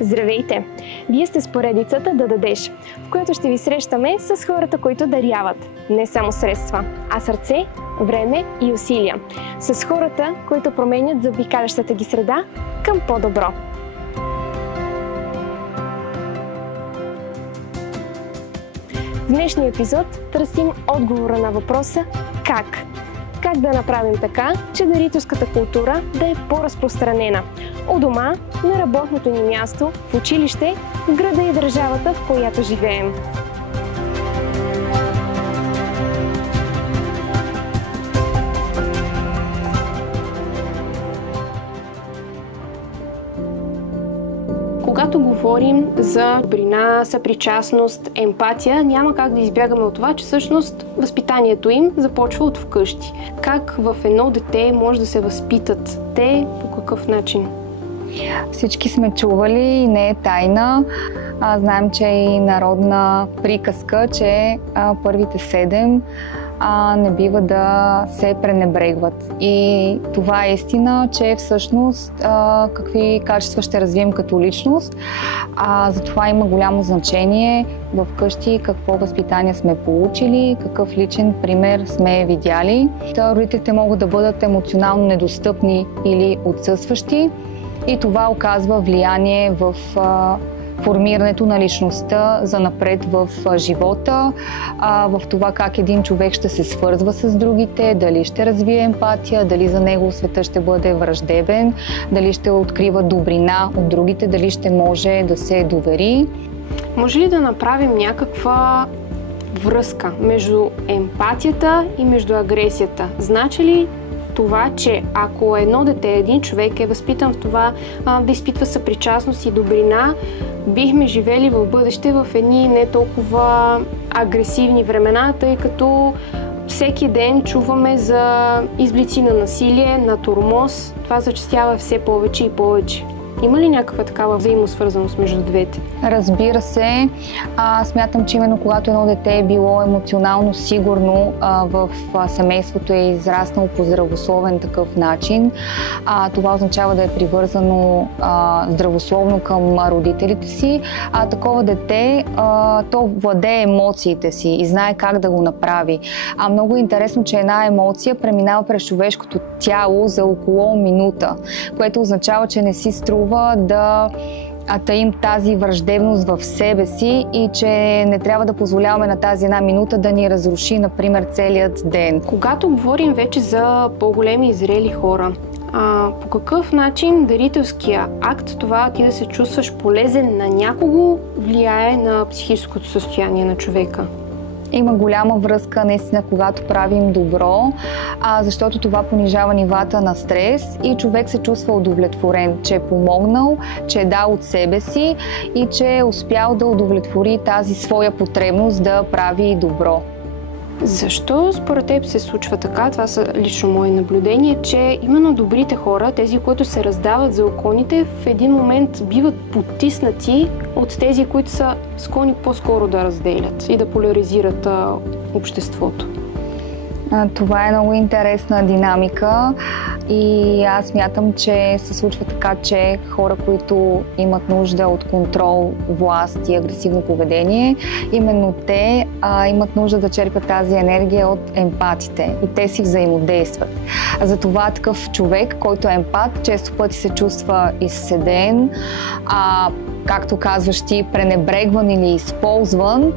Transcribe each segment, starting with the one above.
Здравейте! Вие сте с поредицата Да дадеш, в която ще ви срещаме с хората, които даряват не само средства, а сърце, време и усилия. С хората, които променят заобикалящата ги среда към по-добро. В днешния епизод търсим отговора на въпроса как? Как да направим така, че дарителската култура да е по-разпространена? У дома, на работното ни място, в училище, в града и държавата, в която живеем. Когато говорим за добрина, съпричастност, емпатия, няма как да избягаме от това, че всъщност възпитанието им започва от вкъщи. Как в едно дете може да се възпитат те, по какъв начин? Всички сме чували и не е тайна. Знаем, че е и народна приказка, че първите 7 не бива да се пренебрегват. И това е истина, че всъщност какви качества ще развием като личност. Затова има голямо значение в къщи какво възпитание сме получили, какъв личен пример сме видяли. Родителите могат да бъдат емоционално недостъпни или отсъстващи и това оказва влияние в формирането на личността за напред в живота, в това как един човек ще се свързва с другите, дали ще развие емпатия, дали за него света ще бъде враждебен, дали ще открива добрина от другите, дали ще може да се довери. Може ли да направим някаква връзка между емпатията и между агресията? Значи ли това, че ако едно дете, един човек е възпитан в това да изпитва съпричастност и добрина, бихме живели в бъдеще в едни не толкова агресивни времена, тъй като всеки ден чуваме за изблици на насилие, на тормоз. Това зачестява все повече и повече. Има ли някаква такава взаимосвързаност между двете? Разбира се. Смятам, че именно когато едно дете е било емоционално сигурно в семейството е израснало по здравословен такъв начин, това означава да е привързано здравословно към родителите си. Такова дете, то владее емоциите си и знае как да го направи. Много е интересно, че една емоция преминава през човешкото тяло за около минута, което означава, че не си струва да таим тази враждебност в себе си и че не трябва да позволяваме на тази една минута да ни разруши, например, целият ден. Когато говорим вече за по-големи и зрели хора, по какъв начин дарителския акт, това ти да се чувстваш полезен на някого, влияе на психическото състояние на човека? Има голяма връзка наистина, когато правим добро, защото това понижава нивата на стрес и човек се чувства удовлетворен, че е помогнал, че е дал от себе си и че е успял да удовлетвори тази своя потребност да прави добро. Защо според теб се случва така? Това са лично мои наблюдения, че именно добрите хора, тези, които се раздават за околните, в един момент биват потиснати от тези, които са склонни по-скоро да разделят и да поляризират обществото. Това е много интересна динамика и аз смятам, че се случва така, че хора, които имат нужда от контрол, власт и агресивно поведение, именно те имат нужда да черпят тази енергия от емпатите и те си взаимодействат. Затова такъв човек, който е емпат, често пъти се чувства изседен, както казваш ти, пренебрегван или използван.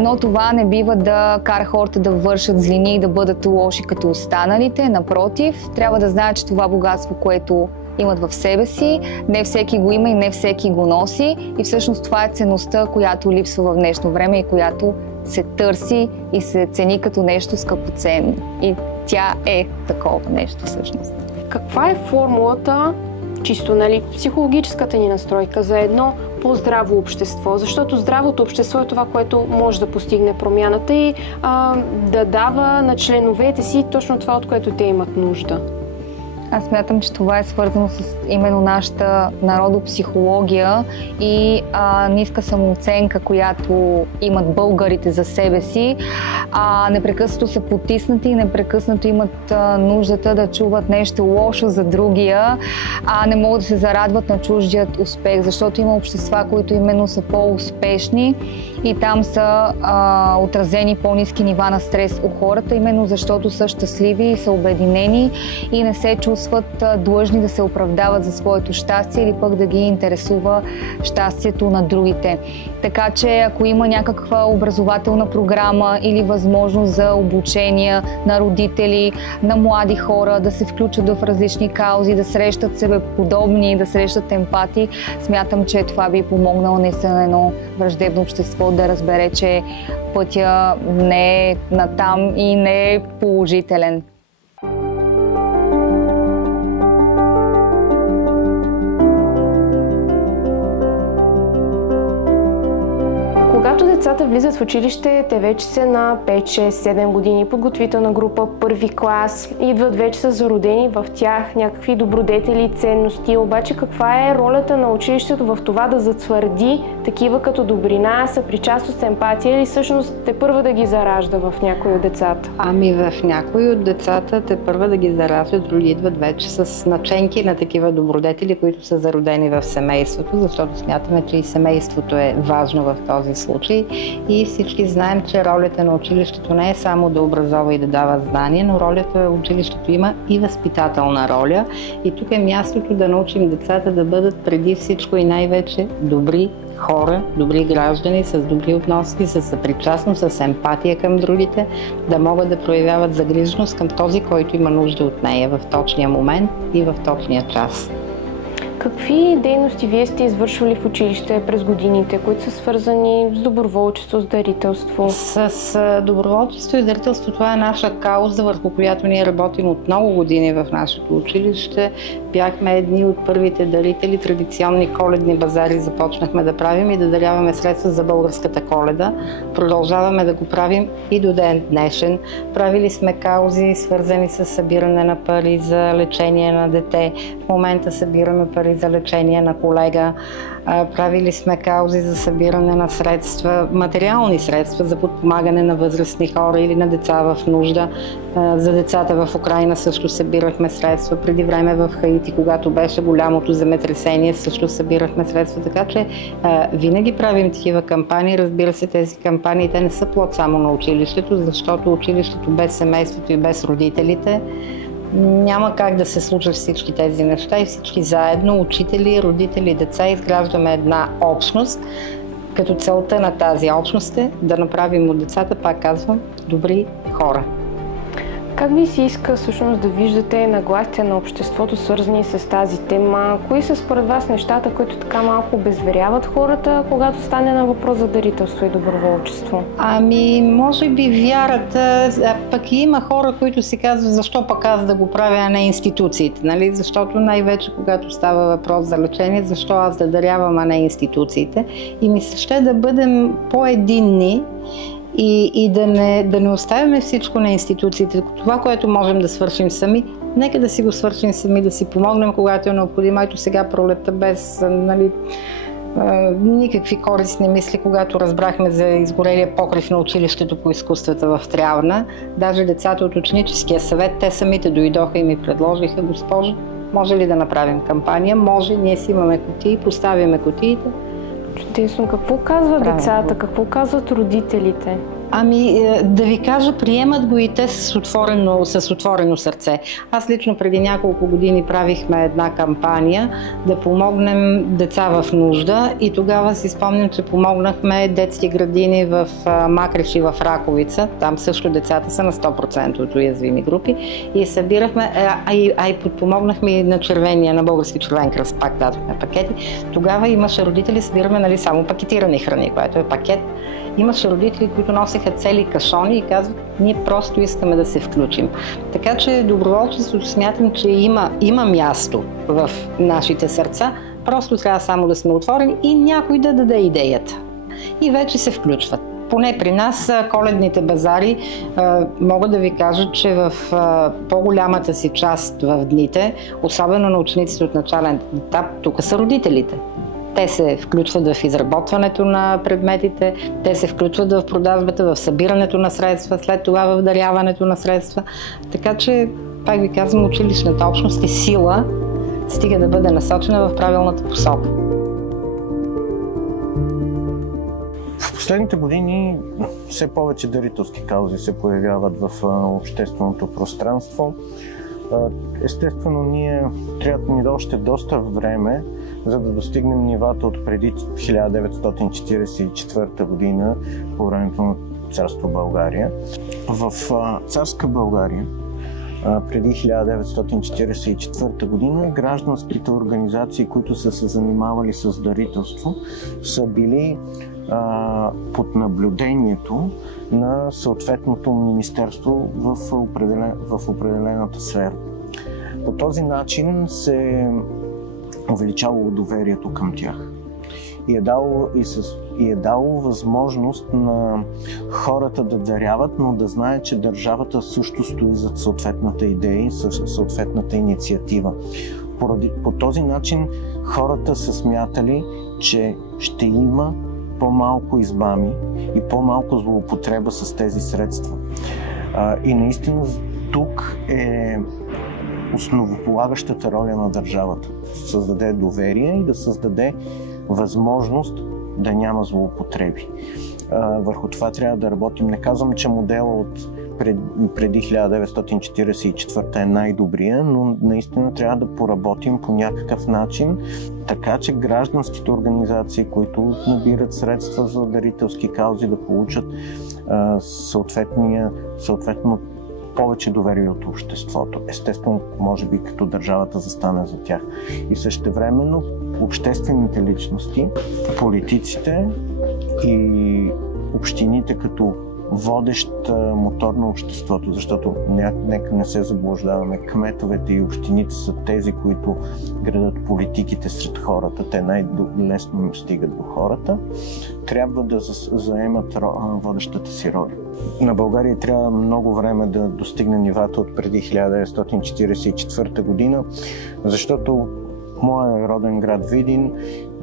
Но това не бива да кара хората да вършат злини и да бъдат лоши като останалите. Напротив, трябва да знаят, че това богатство, което имат в себе си, не всеки го има и не всеки го носи. И всъщност това е ценността, която липсва в днешно време и която се търси и се цени като нещо скъпоценно. И тя е такова нещо всъщност. Каква е формулата, чисто психологическата ни настройка за едно по-здраво общество? Защото здравото общество е това, което може да постигне промяната и да дава на членовете си точно това, от което те имат нужда. Аз смятам, че това е свързано с именно нашата народопсихология и ниска самооценка, която имат българите за себе си. Непрекъснато са потиснати и непрекъснато имат нуждата да чуват нещо лошо за другия, не могат да се зарадват на чуждият успех, защото има общества, които именно са по-успешни и там са отразени по-ниски нива на стрес у хората, именно защото са щастливи и са обединени и не се чувстват длъжни да се оправдават за своето щастие или пък да ги интересува щастието на другите. Така че ако има някаква образователна програма или възможност за обучение на родители, на млади хора, да се включат в различни каузи, да срещат себе подобни, да срещат емпати, смятам, че това би помогнало наистина на едно враждебно общество да разбере, че пътя не е натам и не е положителен. Когато децата влизат в училище, те вече са на 5, 6, 7 години, подготвителна група, първи клас, идват вече са зародени в тях някакви добродетели и ценности. Обаче каква е ролята на училището в това да затвърди такива като добрина, съпричастност, емпатия или всъщност тепърва да ги заражда в някои от децата? В някои от децата тепърва да ги зараждат, други идват вече с наченки на такива добродетели, които са зародени в семейството, защото смятаме, че и семейството е важно в този случай и всички знаем, че ролята на училището не е само да образова и да дава знания, но ролята на училището има и възпитателна роля и тук е мястото да научим децата да бъдат преди всичко и най-вече добри хора, добри граждани, с добри отношения, с съпричастност, с емпатия към другите, да могат да проявяват загриженост към този, който има нужда от нея в точния момент и в точния час. Какви дейности вие сте извършвали в училище през годините, които са свързани с доброволчество, с дарителство? С доброволчество и дарителство това е наша кауза, върху която ние работим от много години в нашето училище. Бяхме едни от първите дарители, традиционни коледни базари започнахме да правим и да даряваме средства за българската Коледа. Продължаваме да го правим и до ден днешен. Правили сме каузи, свързани с събиране на пари за лечение на дете. В момента събираме пари за лечение на колега. Правили сме каузи за събиране на средства, материални средства за подпомагане на възрастни хора или на деца в нужда. За децата в Украйна също събирахме средства. Преди време в Хаити, когато беше голямото земетресение, също събирахме средства. Така че винаги правим такива кампании. Разбира се, тези кампании те не са плод само на училището, защото училището без семейството и без родителите няма как да се случат всички тези неща и всички заедно, учители, родители, деца, изграждаме една общност, като целта на тази общност е да направим от децата, пак казвам, добри хора. Как ви се иска всъщност да виждате нагласите на обществото, свързани с тази тема? Кои са според вас нещата, които така малко обезверяват хората, когато стане на въпрос за дарителство и доброволчество? Може би вярата, пък и има хора, които си казват, защо пък аз да го правя, а не институциите, нали? Защото най-вече, когато става въпрос за лечение, защо аз да дарявам, а не институциите. И ми се ще да бъдем по-единни и да не оставяме всичко на институциите. Това, което можем да свършим сами, нека да си го свършим сами, да си помогнем, когато е необходимо. Ето сега пролетта без никакви користни мисли, когато разбрахме за изгорелия покрив на училището по изкуствата в Трявна. Даже децата от ученическия съвет, те самите дойдоха и ми предложиха: госпожо, може ли да направим кампания? Може, ние си имаме кутии, поставяме кутиите. Чудесно. Какво казват децата? Какво казват родителите? Да ви кажа, приемат го и те с отворено сърце. Аз лично преди няколко години правихме една кампания да помогнем деца в нужда и тогава си спомням, че помогнахме детски градини в Макреш и в Раковица. Там също децата са на 100% от уязвими групи и събирахме, и подпомогнахме и на червения, на Български червен кръст, пак дадохме пакети. Тогава имаше родители, събираме само пакетирани храни, което е пакет. Имаше родители, които носеха цели кашони и казват: ние просто искаме да се включим. Така че доброволчеството смятам, че има място в нашите сърца, просто трябва само да сме отворени и някой да даде идеята. И вече се включват. Поне при нас коледните базари, мога да ви кажа, че в по-голямата си част в дните, особено на учениците от начален етап, тук са родителите. Те се включват в изработването на предметите, те се включват в продажбата, в събирането на средства, след това в даряването на средства. Така че, пак ви казвам, училищната общност е сила, стига да бъде насочена в правилната посока. В последните години все повече дарителски каузи се появяват в общественото пространство. Естествено, ние трябва да ни да още доста време, за да достигнем нивата от преди 1944 година, по времето на царство България. В царска България, преди 1944 година, гражданските организации, които са се занимавали с дарителство, са били под наблюдението на съответното министерство в определената сфера. По този начин се увеличавало доверието към тях и е дало възможност на хората да даряват, но да знаят, че държавата също стои зад съответната идея и съответната инициатива. По този начин хората са смятали, че ще има по-малко измами и по-малко злоупотреба с тези средства. И наистина тук е основополагащата роля на държавата. Да създаде доверие и да създаде възможност да няма злоупотреби. Върху това трябва да работим. Не казвам, че модела от преди 1944 е най-добрия, но наистина трябва да поработим по някакъв начин, така че гражданските организации, които набират средства за дарителски каузи, да получат съответно повече доверие от обществото. Естествено, може би като държавата застане за тях. И същевременно обществените личности, политиците и общините като водещ мотор на обществото, защото нека не се заблуждаваме, кметовете и общините са тези, които градат политиките сред хората, те най-лесно стигат до хората, трябва да заемат водещата си роля. На България трябва много време да достигне нивата от преди 1944 година, защото моят роден град Видин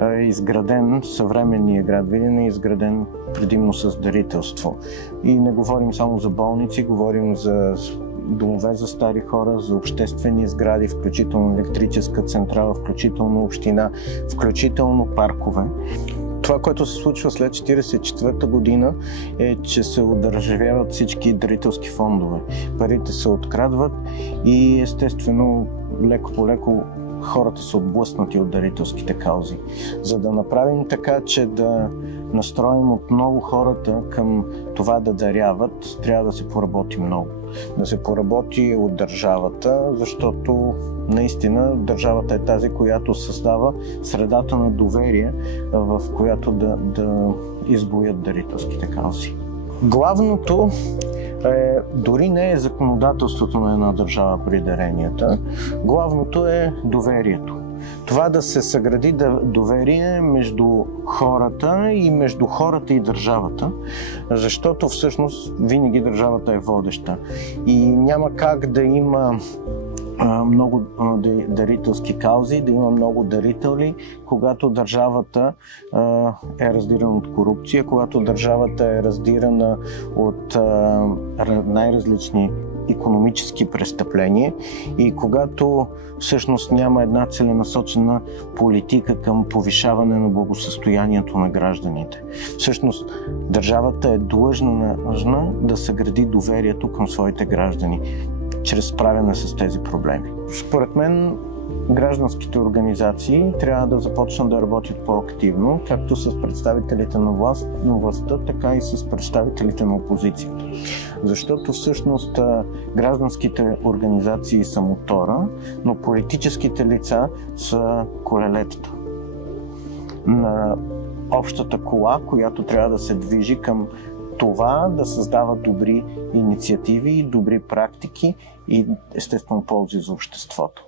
е изграден, съвременният град Видин е изграден предимно с дарителство. И не говорим само за болници, говорим за домове за стари хора, за обществени сгради, включително електрическа централа, включително община, включително паркове. Това, което се случва след 1944 година е, че се одържавяват всички дарителски фондове. Парите се открадват и естествено леко по леко хората са отблъснати от дарителските каузи. За да направим така, че да настроим отново хората към това да даряват, трябва да се поработи много. Да се поработи от държавата, защото наистина държавата е тази, която създава средата на доверие, в която да избоят дарителските каузи. Главното дори не е законодателството на една държава при даренията, главното е доверието. Това да се съгради доверие между хората и държавата, защото всъщност винаги държавата е водеща. И няма как да има много дарителски каузи, да има много дарители, когато държавата е раздирана от корупция, когато държавата е раздирана от най-различни икономически престъпления и когато всъщност няма една целенасочена политика към повишаване на благосъстоянието на гражданите. Всъщност държавата е длъжна да съгради доверието към своите граждани чрез справяне с тези проблеми. Според мен гражданските организации трябва да започнат да работят по-активно, както с представителите на властта, така и с представителите на опозицията. Защото всъщност гражданските организации са мотора, но политическите лица са колелетата на общата кола, която трябва да се движи към това да създава добри инициативи и добри практики и естествено ползи за обществото.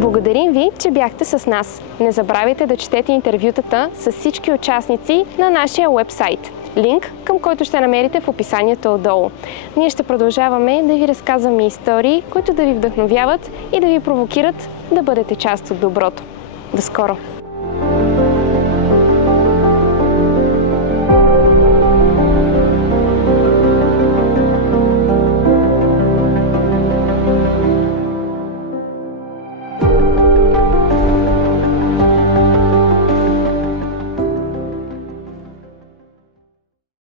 Благодарим Благодарим ви, че бяхте с нас. Не забравяйте да четете интервютата с всички участници на нашия уебсайт. Линк, към който ще намерите в описанието отдолу. Ние ще продължаваме да ви разказваме истории, които да ви вдъхновяват и да ви провокират да бъдете част от доброто. До скоро!